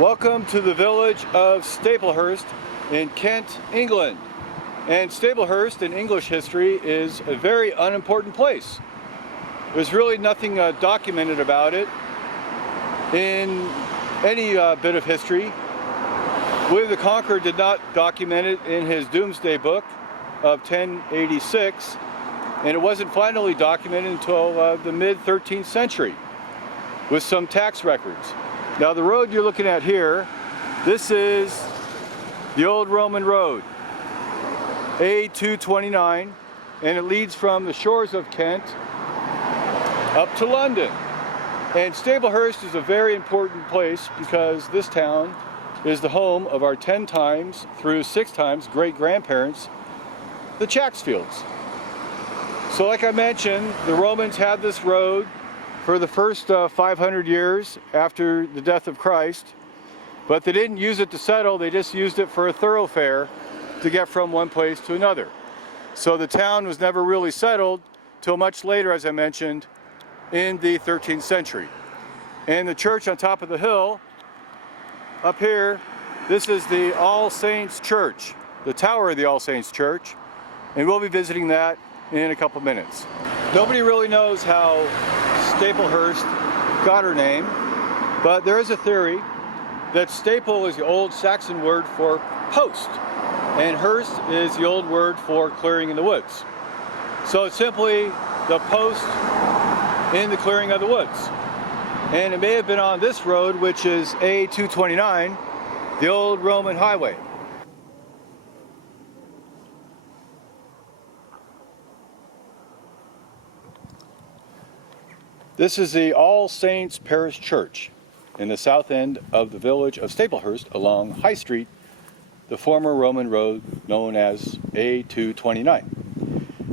Welcome to the village of Staplehurst in Kent, England. And Staplehurst in English history is a very unimportant place. There's really nothing documented about it in any bit of history. William the Conqueror did not document it in his Doomsday Book of 1086, and it wasn't finally documented until the mid-13th century with some tax records. Now the road you're looking at here, this is the old Roman road, A229, and it leads from the shores of Kent up to London. And Staplehurst is a very important place because this town is the home of our 10 times through 6 times great-grandparents, the Chacksfields. So like I mentioned, the Romans had this road for the first 500 years after the death of Christ, but they didn't use it to settle, they just used it for a thoroughfare to get from one place to another. So the town was never really settled till much later, as I mentioned, in the 13th century. And the church on top of the hill, up here, this is the All Saints Church, the tower of the All Saints Church, and we'll be visiting that in a couple minutes. Nobody really knows how Staplehurst got her name, but there is a theory that staple is the old Saxon word for post, and hurst is the old word for clearing in the woods. So it's simply the post in the clearing of the woods. And it may have been on this road, which is A229, the old Roman highway. This is the All Saints Parish Church in the south end of the village of Staplehurst along High Street, the former Roman road known as A229.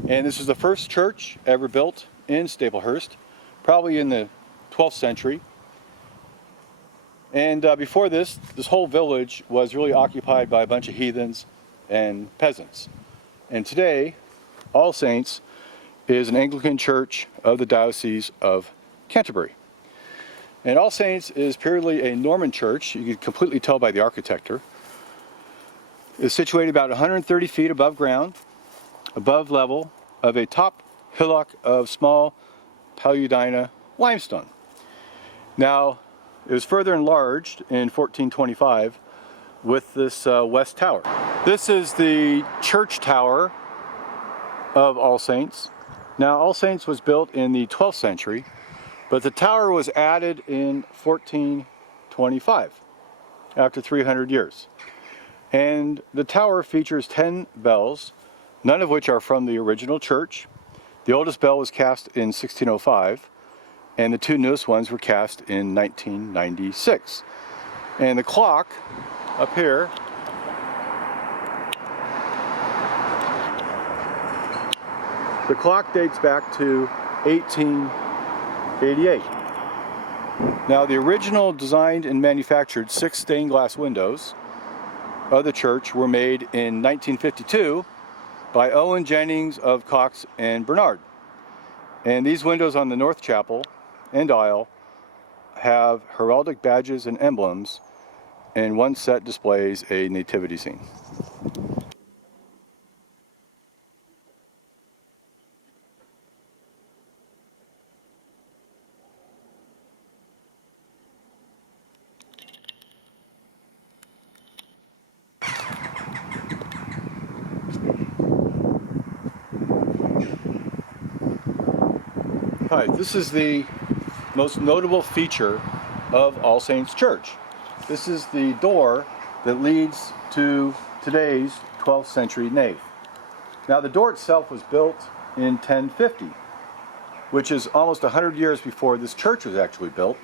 And this is the first church ever built in Staplehurst, probably in the 12th century. And before this whole village was really occupied by a bunch of heathens and peasants. And today, All Saints is an Anglican church of the Diocese of Canterbury. And All Saints is purely a Norman church. You can completely tell by the architecture. It's situated about 130 feet above ground, above level of a top hillock of small paludina limestone. Now, it was further enlarged in 1425 with this west tower. This is the church tower of All Saints. Now, All Saints was built in the 12th century, but the tower was added in 1425, after 300 years. And the tower features 10 bells, none of which are from the original church. The oldest bell was cast in 1605, and the 2 newest ones were cast in 1996. And the clock up here dates back to 1888. Now, the original designed and manufactured 6 stained glass windows of the church were made in 1952 by Owen Jennings of Cox and Bernard. And these windows on the north chapel and aisle have heraldic badges and emblems, and one set displays a nativity scene. Hi, this is the most notable feature of All Saints Church. This is the door that leads to today's 12th century nave. Now, the door itself was built in 1050, which is almost 100 years before this church was actually built,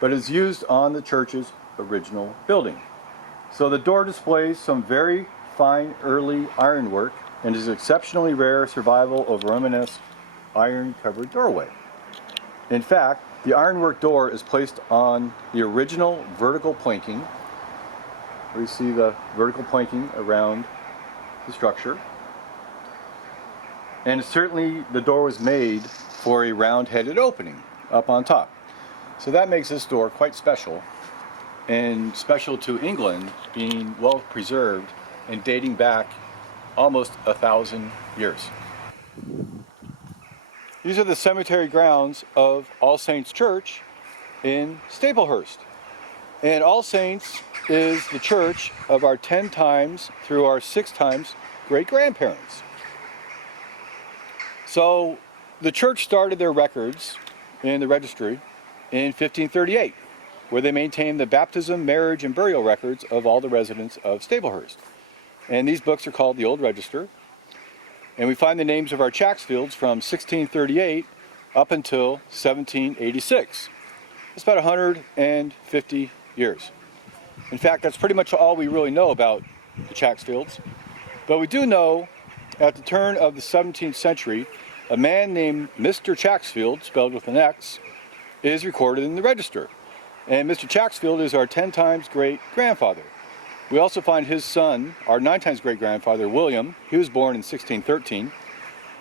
but is used on the church's original building. So the door displays some very fine early ironwork and is exceptionally rare survival of Romanesque iron-covered doorway. In fact, the ironwork door is placed on the original vertical planking, where you see the vertical planking around the structure. And certainly the door was made for a round-headed opening up on top. So that makes this door quite special and special to England, being well preserved and dating back almost 1,000 years. These are the cemetery grounds of All Saints Church in Staplehurst. And All Saints is the church of our 10 times through our 6 times great-grandparents. So the church started their records in the registry in 1538, where they maintained the baptism, marriage, and burial records of all the residents of Staplehurst. And these books are called the Old Register. And we find the names of our Chacksfields from 1638 up until 1786. It's about 150 years. In fact, that's pretty much all we really know about the Chacksfields. But we do know, at the turn of the 17th century, a man named Mr. Chacksfield, spelled with an X, is recorded in the register. And Mr. Chacksfield is our 10 times great-grandfather. We also find his son, our 9 times great-grandfather, William. He was born in 1613.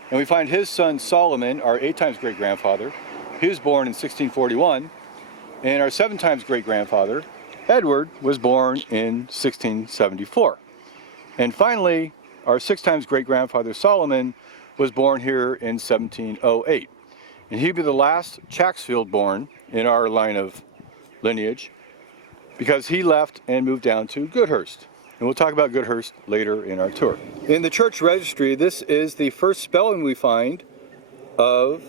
And we find his son, Solomon, our 8 times great-grandfather. He was born in 1641. And our 7 times great-grandfather, Edward, was born in 1674. And finally, our 6 times great-grandfather, Solomon, was born here in 1708. And he'd be the last Chacksfield born in our line of lineage, because he left and moved down to Goodhurst. And we'll talk about Goodhurst later in our tour. In the church registry, this is the first spelling we find of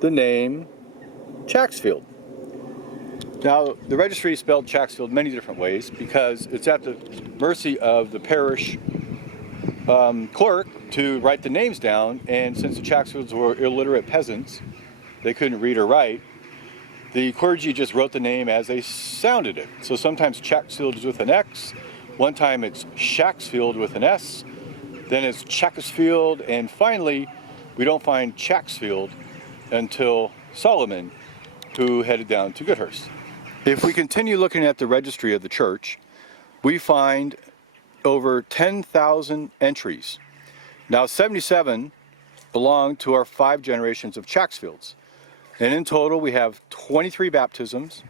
the name Chacksfield. Now, the registry spelled Chacksfield many different ways because it's at the mercy of the parish clerk to write the names down, and since the Chacksfields were illiterate peasants, they couldn't read or write, the clergy just wrote the name as they sounded it. So sometimes Chacksfield is with an X, one time it's Chacksfield with an S, then it's Checkfield, and finally we don't find Chacksfield until Solomon, who headed down to Goodhurst. If we continue looking at the registry of the church, we find over 10,000 entries. Now 77 belong to our 5 generations of Chacksfields. And in total we have 23 baptisms,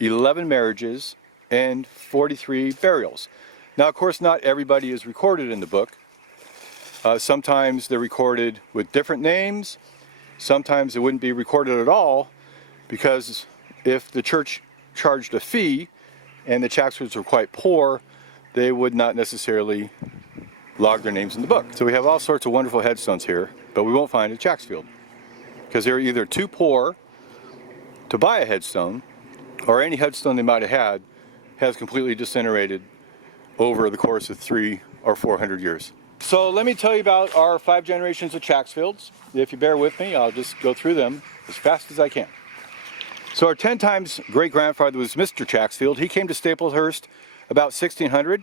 11 marriages, and 43 burials. Now of course not everybody is recorded in the book. Sometimes they're recorded with different names. Sometimes it wouldn't be recorded at all, because if the church charged a fee and the Chacksfields were quite poor, they would not necessarily log their names in the book. So we have all sorts of wonderful headstones here, but we won't find a Chacksfield, because they're either too poor to buy a headstone, or any headstone they might have had has completely disintegrated over the course of 300 or 400 years. So let me tell you about our 5 generations of Chacksfields. If you bear with me, I'll just go through them as fast as I can. So our 10 times great-grandfather was Mr. Chacksfield. He came to Staplehurst about 1600.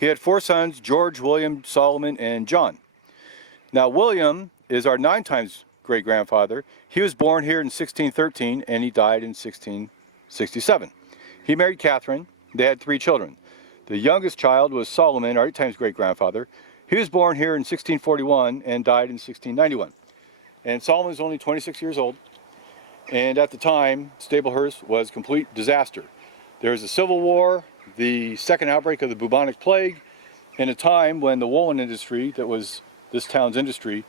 He had 4 sons, George, William, Solomon, and John. Now William is our 9 times great-grandfather. He was born here in 1613 and he died in 1667. He married Catherine. They had 3 children. The youngest child was Solomon, our 8 times great-grandfather. He was born here in 1641 and died in 1691. And Solomon was only 26 years old. And at the time, Staplehurst was a complete disaster. There was a civil war, the second outbreak of the bubonic plague, in a time when the woolen industry, that was this town's industry,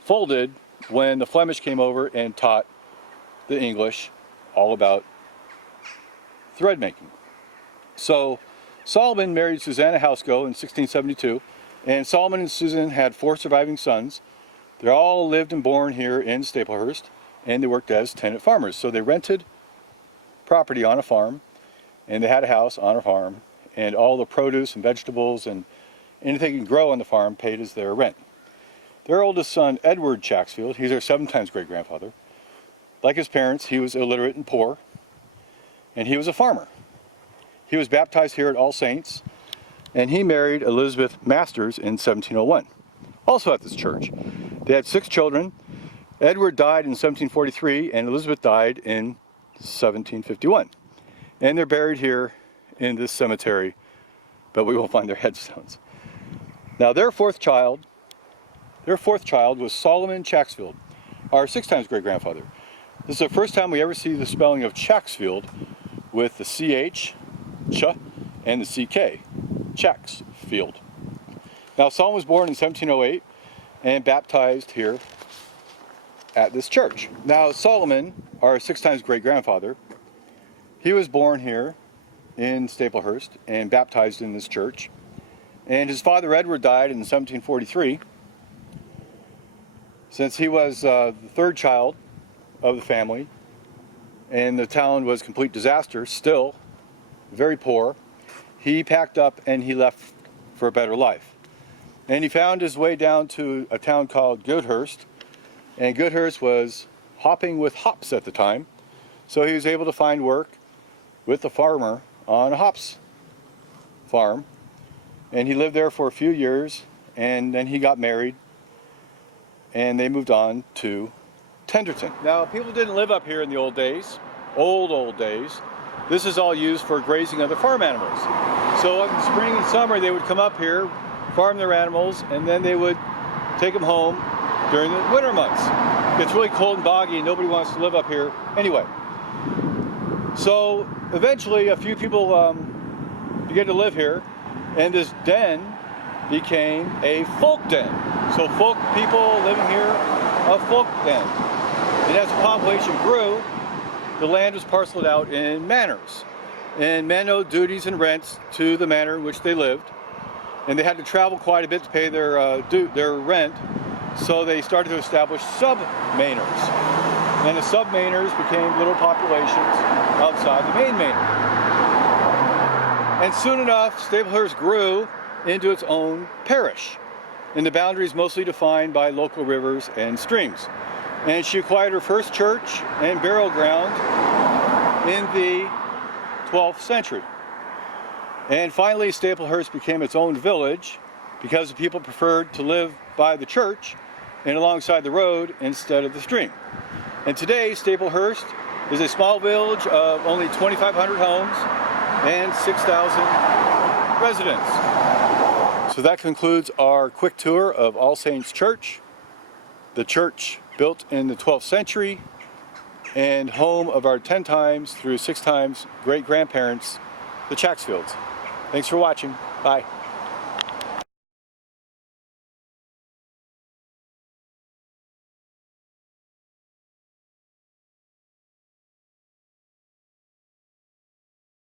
folded when the Flemish came over and taught the English all about thread making. So Solomon married Susanna Houseco in 1672, and Solomon and Susan had 4 surviving sons. They all lived and born here in Staplehurst, and they worked as tenant farmers. So they rented property on a farm, and they had a house on a farm, and all the produce and vegetables and anything you can grow on the farm paid as their rent. Their oldest son, Edward Chacksfield, he's our 7 times great-grandfather. Like his parents, he was illiterate and poor, and he was a farmer. He was baptized here at All Saints, and he married Elizabeth Masters in 1701, also at this church. They had 6 children. Edward died in 1743, and Elizabeth died in 1751. And they're buried here in this cemetery, but we won't find their headstones. Now their fourth child was Solomon Chacksfield, our 6 times great-grandfather. This is the first time we ever see the spelling of Chacksfield with the CH ch and the CK, Chacksfield. Now Solomon was born in 1708 and baptized here at this church. Now Solomon, our 6 times great-grandfather, he was born here in Staplehurst and baptized in this church. And his father Edward died in 1743. Since he was the 3rd child of the family, and the town was a complete disaster, still very poor, he packed up and he left for a better life. And he found his way down to a town called Goodhurst, and Goodhurst was hopping with hops at the time, so he was able to find work with a farmer on a hops farm, and he lived there for a few years, and then he got married, and they moved on to Tenderton. Now, people didn't live up here in the old days, old days. This is all used for grazing other farm animals. So in the spring and summer, they would come up here, farm their animals, and then they would take them home during the winter months. It's really cold and boggy, and nobody wants to live up here anyway. So eventually, a few people began to live here, and this den became a folk den. So folk people living here, a folk den. And as the population grew, the land was parceled out in manors. And men owed duties and rents to the manor in which they lived. And they had to travel quite a bit to pay their rent. So they started to establish sub-manors. And the sub-manors became little populations outside the main manor. And soon enough, Staplehurst grew into its own parish, and the boundaries mostly defined by local rivers and streams. And she acquired her first church and burial ground in the 12th century. And finally, Staplehurst became its own village because the people preferred to live by the church and alongside the road instead of the stream. And today, Staplehurst is a small village of only 2,500 homes and 6,000 residents. So that concludes our quick tour of All Saints Church, the church built in the 12th century and home of our 10 times through 6 times great-grandparents, the Chacksfields. Thanks for watching. Bye.